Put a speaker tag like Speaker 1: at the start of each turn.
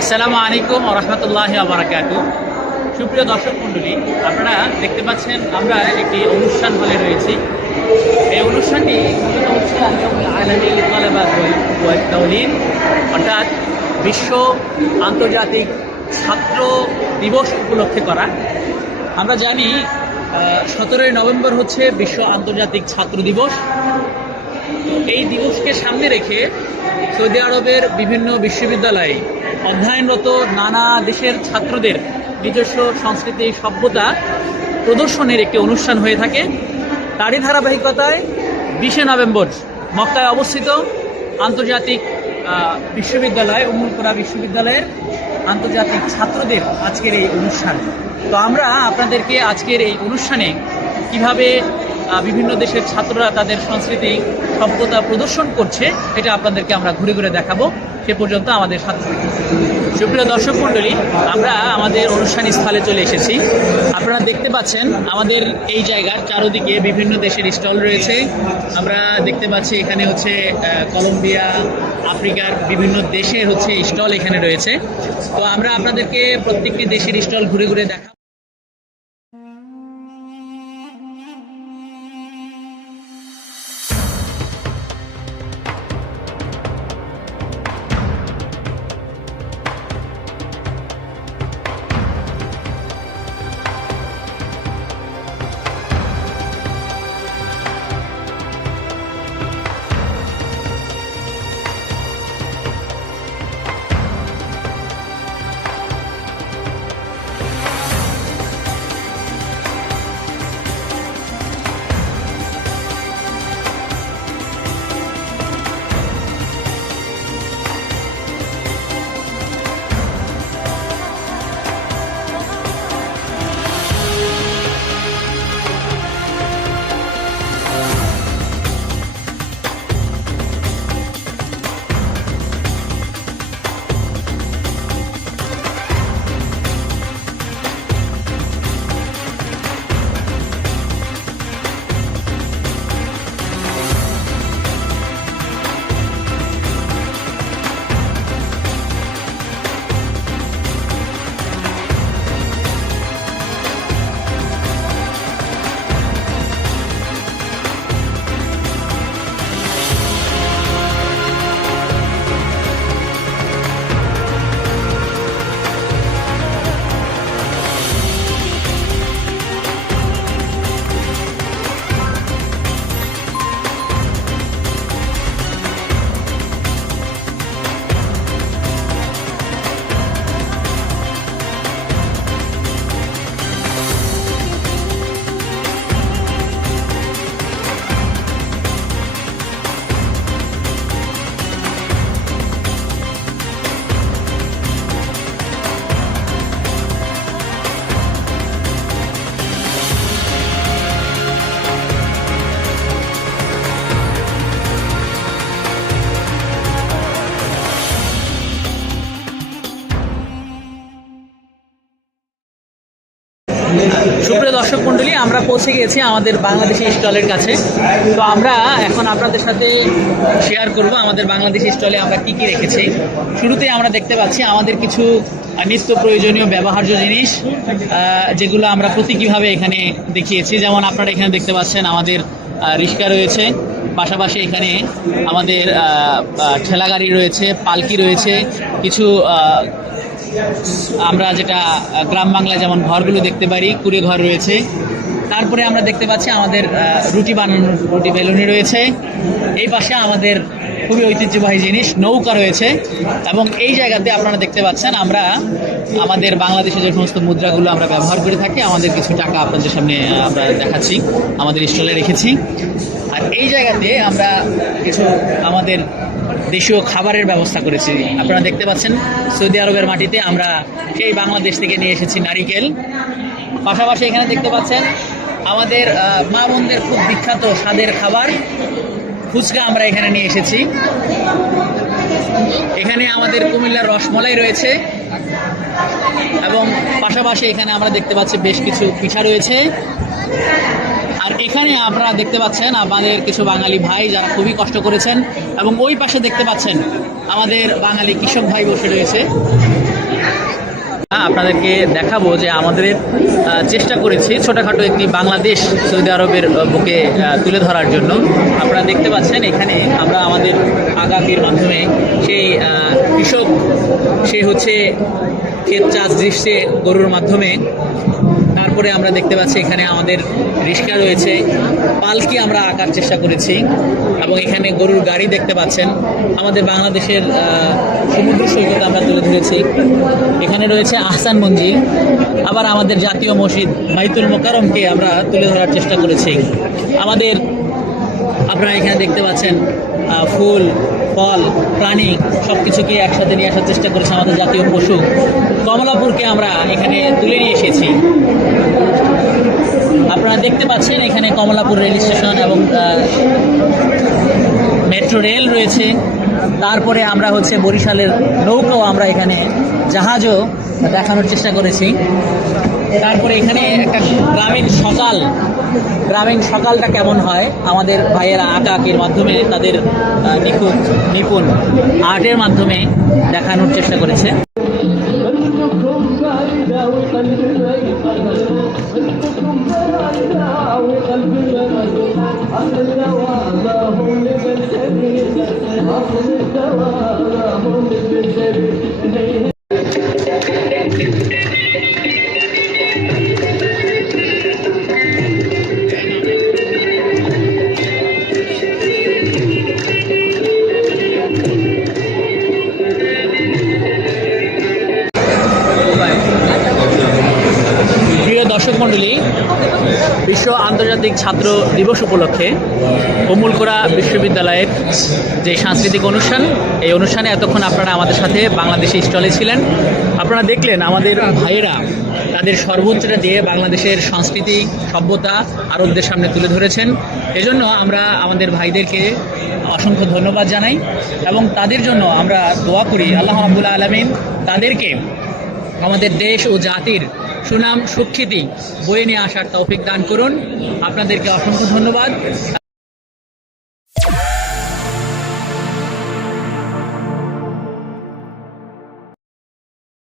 Speaker 1: আসসালামু আলাইকুম রহমতুল্লাহ বারাকাত সুপ্রিয় দর্শক মণ্ডলী, আপনারা দেখতে পাচ্ছেন আমরা একটি অনুষ্ঠান হলে রয়েছি। এই অনুষ্ঠানটি মূলত হচ্ছে আলামী তাওলিন, অর্থাৎ বিশ্ব আন্তর্জাতিক ছাত্র দিবস উপলক্ষে করা। আমরা জানি সতেরোই নভেম্বর হচ্ছে বিশ্ব আন্তর্জাতিক ছাত্র দিবস। এই দিবসকে সামনে রেখে সৌদি আরবের বিভিন্ন বিশ্ববিদ্যালয়ে অধ্যয়নরত নানা দেশের ছাত্রদের নিজস্ব সংস্কৃতি সভ্যতা প্রদর্শনের একটি অনুষ্ঠান হয়ে থাকে। তারই ধারাবাহিকতায় বিশে নভেম্বর মক্কায় অবস্থিত। আন্তর্জাতিক বিশ্ববিদ্যালয় উমুলপুরা বিশ্ববিদ্যালয়ের আন্তর্জাতিক ছাত্রদের আজকের এই অনুষ্ঠান। তো আমরা আপনাদেরকে আজকের এই অনুষ্ঠানে কীভাবে বিভিন্ন দেশের ছাত্ররা তাদের সংস্কৃতি সভ্যতা প্রদর্শন করছে, এটা আপনাদেরকে আমরা ঘুরে ঘুরে দেখাবো। সে পর্যন্ত আমাদের সাথে। সুপ্রিয় দর্শক মণ্ডলী, আমরা আমাদের অনুষ্ঠান স্থলে চলে এসেছি। আপনারা দেখতে পাচ্ছেন আমাদের এই জায়গার চারোদিকে বিভিন্ন দেশের স্টল রয়েছে। আমরা দেখতে পাচ্ছি এখানে হচ্ছে কলম্বিয়া, আফ্রিকার বিভিন্ন দেশের হচ্ছে স্টল এখানে রয়েছে। তো আমরা আপনাদেরকে প্রত্যেকটি দেশের স্টল ঘুরে ঘুরে দেখা দর্শক মণ্ডলী, আমরা পৌঁছে গিয়েছি আমাদের বাংলাদেশি স্টলের কাছে। তো আমরা এখন আপনাদের সাথে শেয়ার করব আমাদের বাংলাদেশি স্টলে আমরা কি কি রেখেছি। শুরুতেই আমরা দেখতে পাচ্ছি আমাদের কিছু নিত্য প্রয়োজনীয় ব্যবহার্য জিনিস যেগুলো আমরা প্রতীকীভাবে এখানে দেখিয়েছি। যেমন আপনারা এখানে দেখতে পাচ্ছেন আমাদের রিক্সা রয়েছে। পাশাপাশি এখানে আমাদের ঠেলাগাড়ি রয়েছে, পালকি রয়েছে, কিছু আমরা যেটা গ্রাম বাংলায় যেমন ঘরগুলো দেখতে পারি, কুড়ে ঘর রয়েছে। তারপরে আমরা দেখতে পাচ্ছি আমাদের রুটি বানানোর, রুটি বেলুনি রয়েছে। এই পাশে আমাদের খুবই ঐতিহ্যবাহী জিনিস, নৌকা রয়েছে। এবং এই জায়গাতে আপনারা দেখতে পাচ্ছেন আমরা আমাদের বাংলাদেশে যে সমস্ত মুদ্রাগুলো আমরা ব্যবহার করে থাকি, আমাদের কিছু টাকা আপনাদের সামনে আমরা দেখাচ্ছি, আমাদের স্টলে রেখেছি। আর এই জায়গাতে আমরা কিছু আমাদের দেশীয় খাবারের ব্যবস্থা করেছি। আপনারা দেখতে পাচ্ছেন, সৌদি আরবের মাটিতে আমরা সেই বাংলাদেশ থেকে নিয়ে এসেছি নারিকেল। পাশাপাশি এখানে দেখতে পাচ্ছেন, আমাদের মা বোনদের খুব বিখ্যাত স্বাদের খাবার, ফুচকা আমরা এখানে নিয়ে এসেছি। এখানে আমাদের কুমিল্লার রসমলাই রয়েছে এবং পাশাপাশি এখানে আমরা দেখতে পাচ্ছি বেশ কিছু পিঠা রয়েছে। আর এখানে আপনারা দেখতে পাচ্ছেন আমাদের কিছু বাঙালি ভাই যারা খুবই কষ্ট করেছেন এবং ওই পাশে দেখতে পাচ্ছেন আমাদের বাঙালি কৃষক ভাই বসে রয়েছে। হ্যাঁ, আপনাদেরকে দেখাবো যে আমাদের চেষ্টা করেছি ছোটখাটো একটি বাংলাদেশ সৌদি আরবের বুকে তুলে ধরার জন্য। আপনারা দেখতে পাচ্ছেন এখানে আমরা আমাদের আগামীর মাধ্যমে সেই কৃষক সে হচ্ছে ক্ষেত চাষ দৃশ্যে গরুর মাধ্যমে তারপরে আমরা দেখতে পাচ্ছি এখানে আমাদের রিক্সা রয়েছে। পালকি আমরা আঁকার চেষ্টা করেছি এবং এখানে গরুর গাড়ি দেখতে পাচ্ছেন। আমাদের বাংলাদেশের সমুদ্র সৈকত আমরা তুলে ধরেছি। এখানে রয়েছে আহসান মঞ্জিল আবার আমাদের জাতীয় মসজিদ বাইতুল মোকারমকে আমরা তুলে ধরার চেষ্টা করেছি। আমাদের আপনারা এখানে দেখতে পাচ্ছেন ফুল, ফল, প্রাণী সব কিছুকে একসাথে নিয়ে আসার চেষ্টা করেছে আমাদের জাতীয় পশু। কমলাপুরকে আমরা এখানে তুলে নিয়ে এসেছি। আপনারা দেখতে পাচ্ছেন, এখানে কমলাপুর রেল স্টেশন এবং মেট্রো রেল রয়েছে। তারপরে আমরা হচ্ছে বরিশালের নৌকাও আমরা এখানে জাহাজও দেখানোর চেষ্টা করেছি। তারপরে এখানে একটা গ্রামীণ সকাল। গ্রামীণ সকালটা কেমন হয়? আমাদের ভাইয়েরা আঁকা আঁকির মাধ্যমে, তাদের নিখুঁত, নিপুণ আর্টের মাধ্যমে দেখানোর চেষ্টা করেছে। বিশ্ব আন্তর্জাতিক ছাত্র দিবস উপলক্ষে অমুলকোড়া বিশ্ববিদ্যালয়ের যে সাংস্কৃতিক অনুষ্ঠান, এই অনুষ্ঠানে এতক্ষণ আপনারা আমাদের সাথে বাংলাদেশি স্টলে ছিলেন। আপনারা দেখলেন আমাদের ভাইয়েরা তাদের সর্বোচ্চটা দিয়ে বাংলাদেশের সংস্কৃতি, সভ্যতা আরবদের সামনে তুলে ধরেছেন। এজন্য আমরা আমাদের ভাইদেরকে অসংখ্য ধন্যবাদ জানাই এবং তাদের জন্য আমরা দোয়া করি। আল্লাহ আবুল আলমিন তাদেরকে আমাদের দেশ ও জাতির সুনাম সুখ্যাতি বয়ে নিয়ে আসার তৌফিক দান করুন। আপনাদেরকে অসংখ্য ধন্যবাদ।